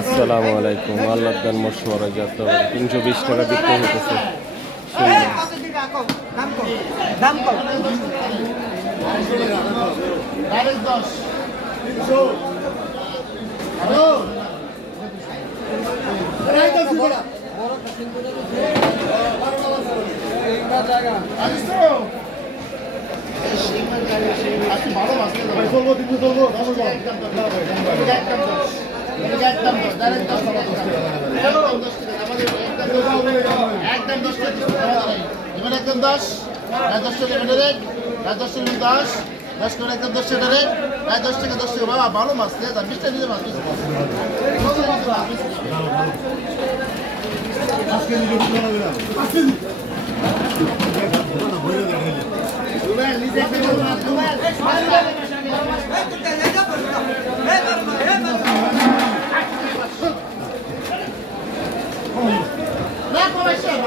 আসসালামু আলাইকুম। আল্লাহর দান মশওয়ারা যত 320 টাকা বিক্রি হতেছে। একদম 10 করে একদম 10 টাকা রে 10 টাকা 10 টাকা বাবা ভালো মাছ দে 20 টাকা দিতে মাছ আজকে নিজে বুঝতে হবে না নিজে একটা